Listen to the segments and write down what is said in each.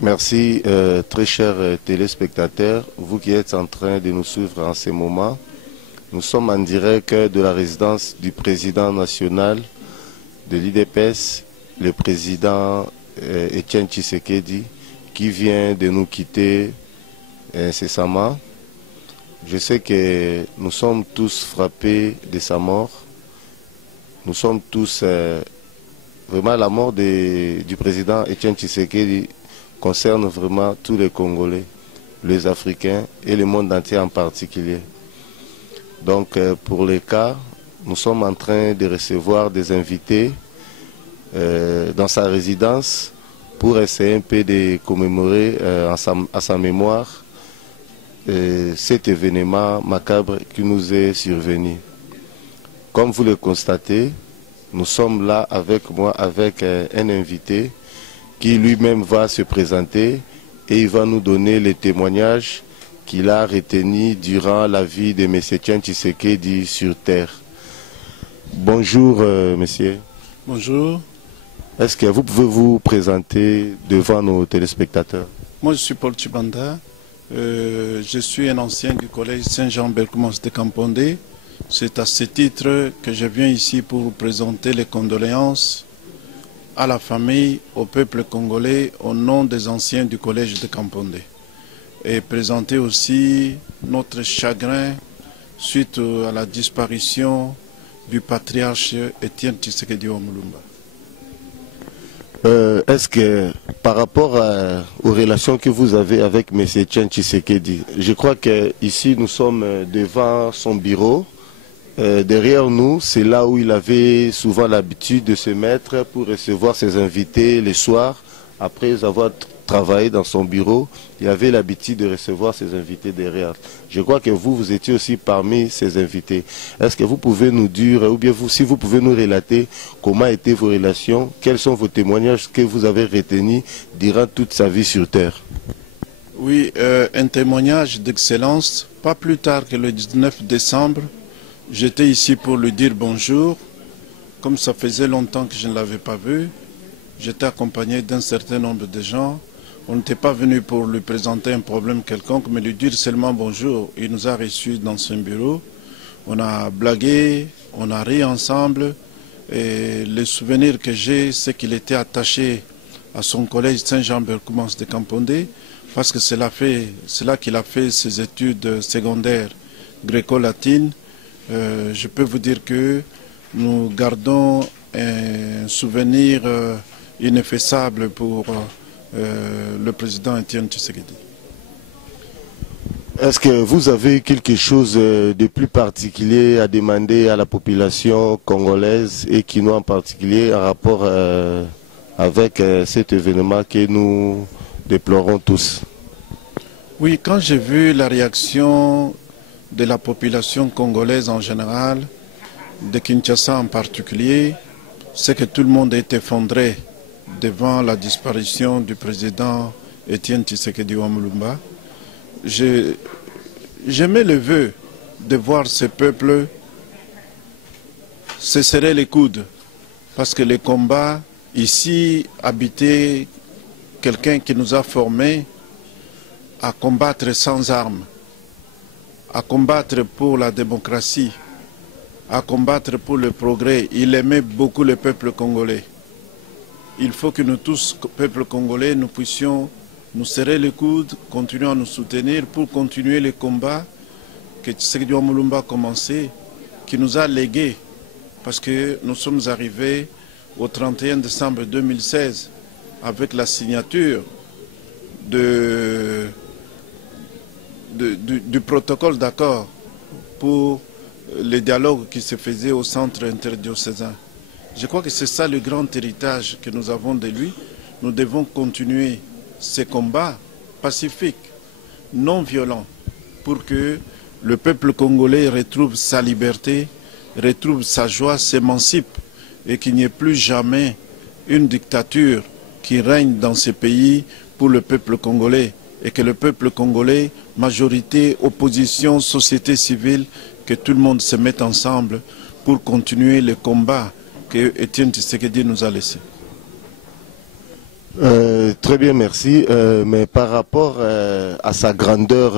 Merci, très chers téléspectateurs, vous qui êtes en train de nous suivre en ce moment. Nous sommes en direct de la résidence du président national de l'IDPS, le président Etienne Tshisekedi, qui vient de nous quitter incessamment. Je sais que nous sommes tous frappés de sa mort. Nous sommes tous... vraiment, la mort du président Etienne Tshisekedi concerne vraiment tous les Congolais, les Africains et le monde entier en particulier. Donc, pour les cas, nous sommes en train de recevoir des invités dans sa résidence pour essayer un peu de commémorer à sa mémoire cet événement macabre qui nous est survenu. Comme vous le constatez, nous sommes là avec moi, avec un invité qui lui-même va se présenter et il va nous donner les témoignages qu'il a retenus durant la vie de M. Etienne Tshisekedi sur Terre. Bonjour, monsieur. Bonjour. Est-ce que vous pouvez vous présenter devant nos téléspectateurs? Moi, je suis Paul Chibanda. Je suis un ancien du collège Saint-Jean-Belcomas de Campondé. C'est à ce titre que je viens ici pour vous présenter les condoléances à la famille, au peuple congolais, au nom des anciens du collège de Campondé. Et présenter aussi notre chagrin suite à la disparition du patriarche Etienne Tshisekedi Wamulumba. Est-ce que par rapport aux relations que vous avez avec M. Etienne Tshisekedi, je crois qu'ici nous sommes devant son bureau. Derrière nous, c'est là où il avait souvent l'habitude de se mettre pour recevoir ses invités les soirs. Après avoir travaillé dans son bureau, il avait l'habitude de recevoir ses invités derrière. Je crois que vous étiez aussi parmi ces invités. Est-ce que vous pouvez nous dire, ou bien si vous pouvez nous relater comment étaient vos relations, quels sont vos témoignages que vous avez retenus durant toute sa vie sur Terre? Oui, un témoignage d'excellence. Pas plus tard que le 19 décembre, j'étais ici pour lui dire bonjour. Comme ça faisait longtemps que je ne l'avais pas vu, j'étais accompagné d'un certain nombre de gens. On n'était pas venu pour lui présenter un problème quelconque, mais lui dire seulement bonjour. Il nous a reçus dans son bureau. On a blagué, on a ri ensemble. Et le souvenir que j'ai, c'est qu'il était attaché à son collège Saint-Jean-Belcomas de Campondé, parce que c'est là qu'il a fait ses études secondaires gréco-latines. Je peux vous dire que nous gardons un souvenir ineffaçable pour le président Etienne Tshisekedi. Est-ce que vous avez quelque chose de plus particulier à demander à la population congolaise et qui nous en particulier en rapport avec cet événement que nous déplorons tous? Oui, quand j'ai vu la réaction de la population congolaise en général, de Kinshasa en particulier, c'est que tout le monde est effondré devant la disparition du président Etienne Tshisekedi Wamulumba. J'aimais le vœu de voir ce peuple se serrer les coudes, parce que les combats ici habitaient quelqu'un qui nous a formés à combattre sans armes, à combattre pour la démocratie, à combattre pour le progrès. Il aimait beaucoup le peuple congolais. Il faut que nous tous, peuple congolais, nous puissions nous serrer les coudes, continuer à nous soutenir pour continuer les combats que Tshisekedi Wamulumba a commencé, qui nous a légués, parce que nous sommes arrivés au 31 décembre 2016 avec la signature du protocole d'accord pour les dialogues qui se faisaient au centre interdiocésain. Je crois que c'est ça le grand héritage que nous avons de lui. Nous devons continuer ces combats pacifiques, non violents, pour que le peuple congolais retrouve sa liberté, retrouve sa joie, s'émancipe et qu'il n'y ait plus jamais une dictature qui règne dans ce pays pour le peuple congolais, et que le peuple congolais, majorité, opposition, société civile, que tout le monde se mette ensemble pour continuer le combat que Etienne Tshisekedi nous a laissé. Très bien, merci. Mais par rapport à sa grandeur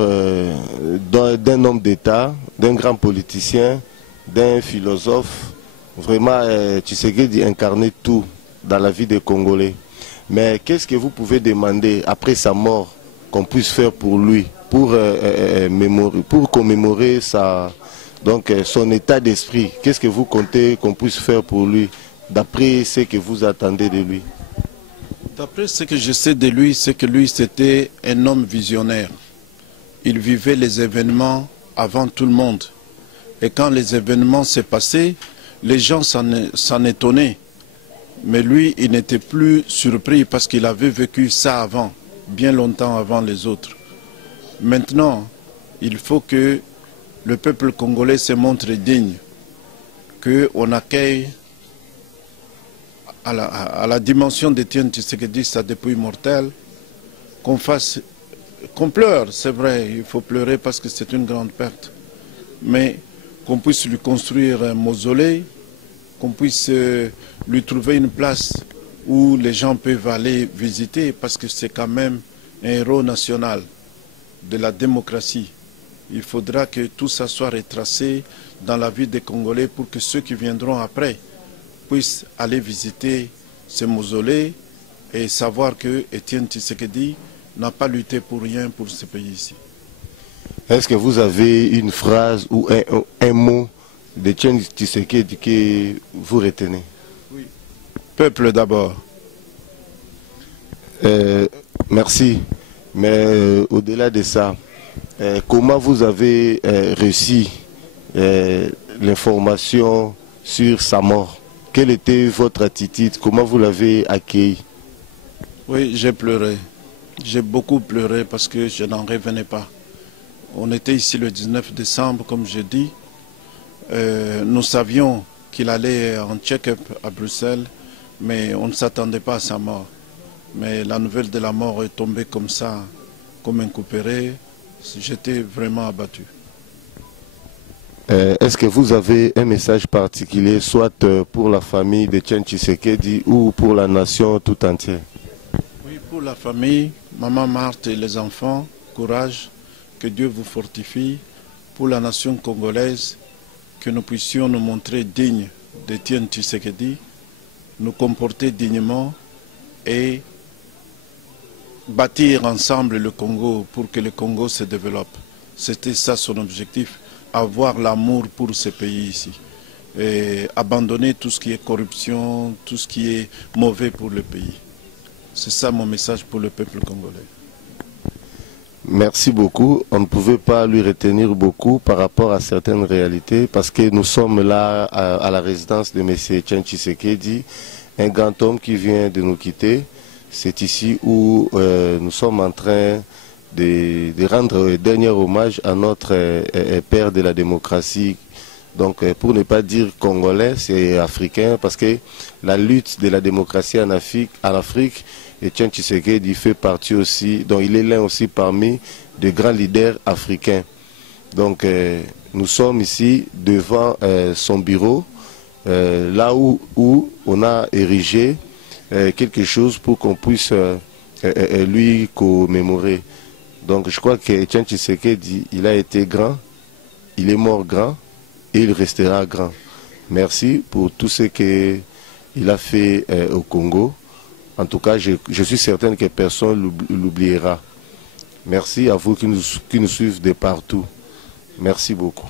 d'un homme d'État, d'un grand politicien, d'un philosophe, vraiment, Tshisekedi incarnait tout dans la vie des Congolais. Mais qu'est-ce que vous pouvez demander après sa mort qu'on puisse faire pour lui, pour commémorer son état d'esprit? Qu'est-ce que vous comptez qu'on puisse faire pour lui, d'après ce que vous attendez de lui? D'après ce que je sais de lui, c'est que lui, c'était un homme visionnaire. Il vivait les événements avant tout le monde. Et quand les événements s'est passés, les gens s'en étonnaient. Mais lui, il n'était plus surpris parce qu'il avait vécu ça avant, bien longtemps avant les autres. Maintenant, il faut que le peuple congolais se montre digne, qu'on accueille à la dimension d'Étienne Tshisekedi, sa dépouille mortelle, qu'on pleure, c'est vrai, il faut pleurer parce que c'est une grande perte, mais qu'on puisse lui construire un mausolée, qu'on puisse lui trouver une place où les gens peuvent aller visiter, parce que c'est quand même un héros national de la démocratie. Il faudra que tout ça soit retracé dans la vie des Congolais pour que ceux qui viendront après puissent aller visiter ce mausolée et savoir que Étienne Tshisekedi n'a pas lutté pour rien pour ce pays-ci. Est-ce que vous avez une phrase ou un mot d'Étienne Tshisekedi que vous retenez? Oui. Peuple d'abord. Merci. Mais au-delà de ça, comment vous avez reçu l'information sur sa mort? Quelle était votre attitude? Comment vous l'avez accueilli? Oui, j'ai pleuré. J'ai beaucoup pleuré parce que je n'en revenais pas. On était ici le 19 décembre, comme je dis. Nous savions qu'il allait en check-up à Bruxelles, mais on ne s'attendait pas à sa mort. Mais la nouvelle de la mort est tombée comme ça, comme un couperet. J'étais vraiment abattu. Est-ce que vous avez un message particulier, soit pour la famille d'Étienne Tshisekedi ou pour la nation tout entière? Oui, pour la famille, maman Marthe et les enfants, courage, que Dieu vous fortifie. Pour la nation congolaise, que nous puissions nous montrer dignes d'Étienne Tshisekedi, nous comporter dignement et bâtir ensemble le Congo pour que le Congo se développe. C'était ça son objectif. Avoir l'amour pour ce pays ici et abandonner tout ce qui est corruption, tout ce qui est mauvais pour le pays. C'est ça mon message pour le peuple congolais. Merci beaucoup. On ne pouvait pas lui retenir beaucoup par rapport à certaines réalités parce que nous sommes là à la résidence de M. Étienne Tshisekedi, un grand homme qui vient de nous quitter. C'est ici où nous sommes en train de rendre un dernier hommage à notre père de la démocratie. Donc pour ne pas dire congolais, c'est africain parce que la lutte de la démocratie en Afrique, Étienne Tshisekedi fait partie aussi, donc il est l'un aussi parmi de grands leaders africains. Donc nous sommes ici devant son bureau, là où on a érigé quelque chose pour qu'on puisse lui commémorer. Donc je crois qu'Étienne Tshisekedi, il a été grand, il est mort grand et il restera grand. Merci pour tout ce qu'il a fait au Congo. En tout cas, je suis certain que personne ne l'oubliera. Merci à vous qui nous suivez de partout. Merci beaucoup.